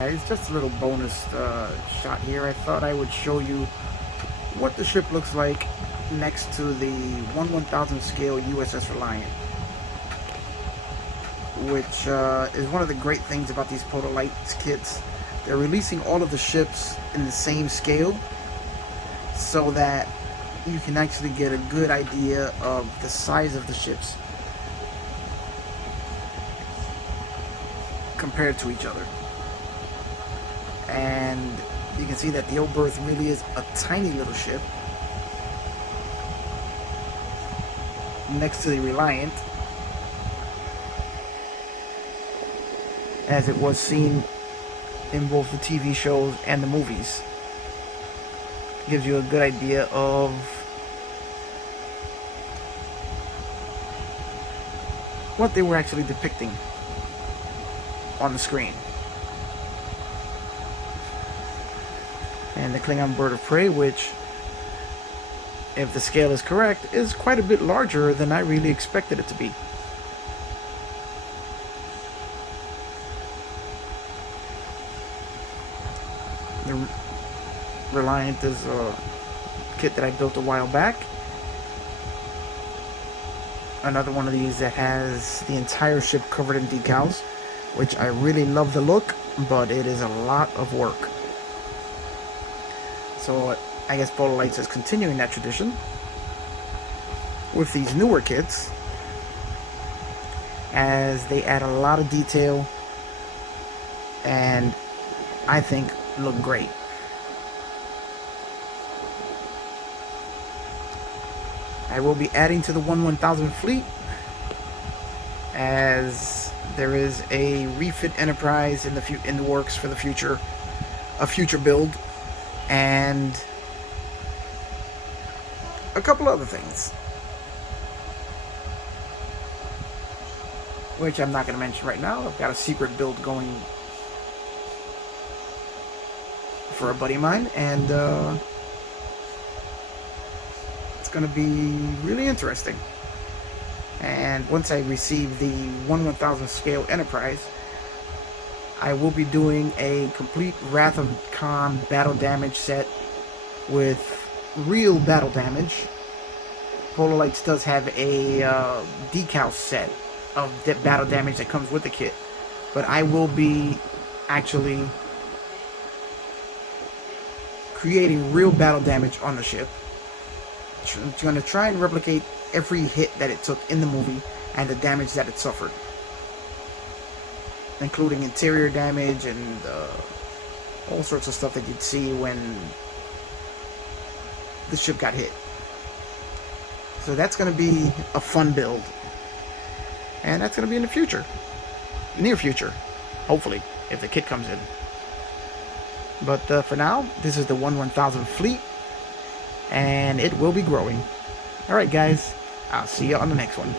It's just a little bonus shot here. I thought I would show you what the ship looks like next to the 1/1000 scale USS Reliant, which is one of the great things about these Polar Lights kits. They're releasing all of the ships in the same scale so that you can actually get a good idea of the size of the ships compared to each other. And you can see that the Oberth really is a tiny little ship next to the Reliant, as it was seen in both the TV shows and the movies. Gives you a good idea of what they were actually depicting on the screen. And the Klingon bird of prey, which, if the scale is correct, is quite a bit larger than I really expected it to be. The Reliant is a kit that I built a while back. Another one of these that has the entire ship covered in decals, which I really love the look, but it is a lot of work. So I guess Polar Lights is continuing that tradition with these newer kits, as they add a lot of detail and I think look great. I will be adding to the 1/1000 fleet, as there is a refit Enterprise in the works for the future, a future build, and a couple other things, which I'm not going to mention right now. I've got a secret build going for a buddy of mine, and it's going to be really interesting. And once I receive the 1/1000 scale Enterprise, I will be doing a complete Wrath of Khan battle damage set with real battle damage. Polar Lights does have a decal set of battle damage that comes with the kit, but I will be actually creating real battle damage on the ship. It's going to try and replicate every hit that it took in the movie and the damage that it suffered, including interior damage and all sorts of stuff that you'd see when the ship got hit. So that's going to be a fun build, and that's going to be in the future, near future, hopefully, if the kit comes in. But for now, this is the 1/1000 fleet, and it will be growing. Alright guys, I'll see you on the next one.